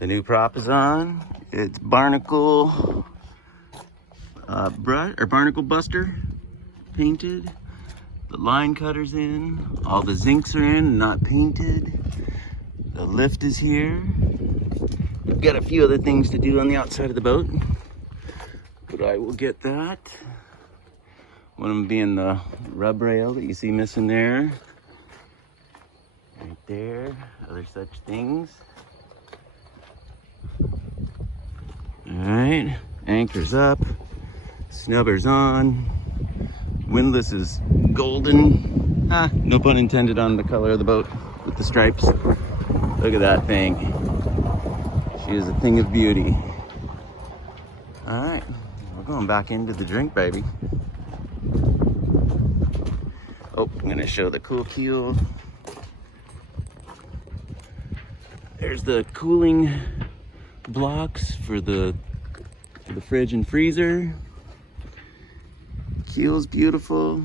The new prop is on. It's barnacle brush or barnacle buster painted. The line cutter's in. All the zincs are in, not painted. The lift is here. We've got a few other things to do on the outside of the boat, but I will get that. One of them being the rub rail that you see missing there. Right there. Other such things. Alright, anchor's up, snubber's on, windlass is golden. No pun intended on the color of the boat with the stripes. Look at that thing. She is a thing of beauty. Alright, we're going back into the drink, baby. Oh, I'm gonna show the cool keel. There's the cooling blocks for the fridge and freezer. Keel's beautiful.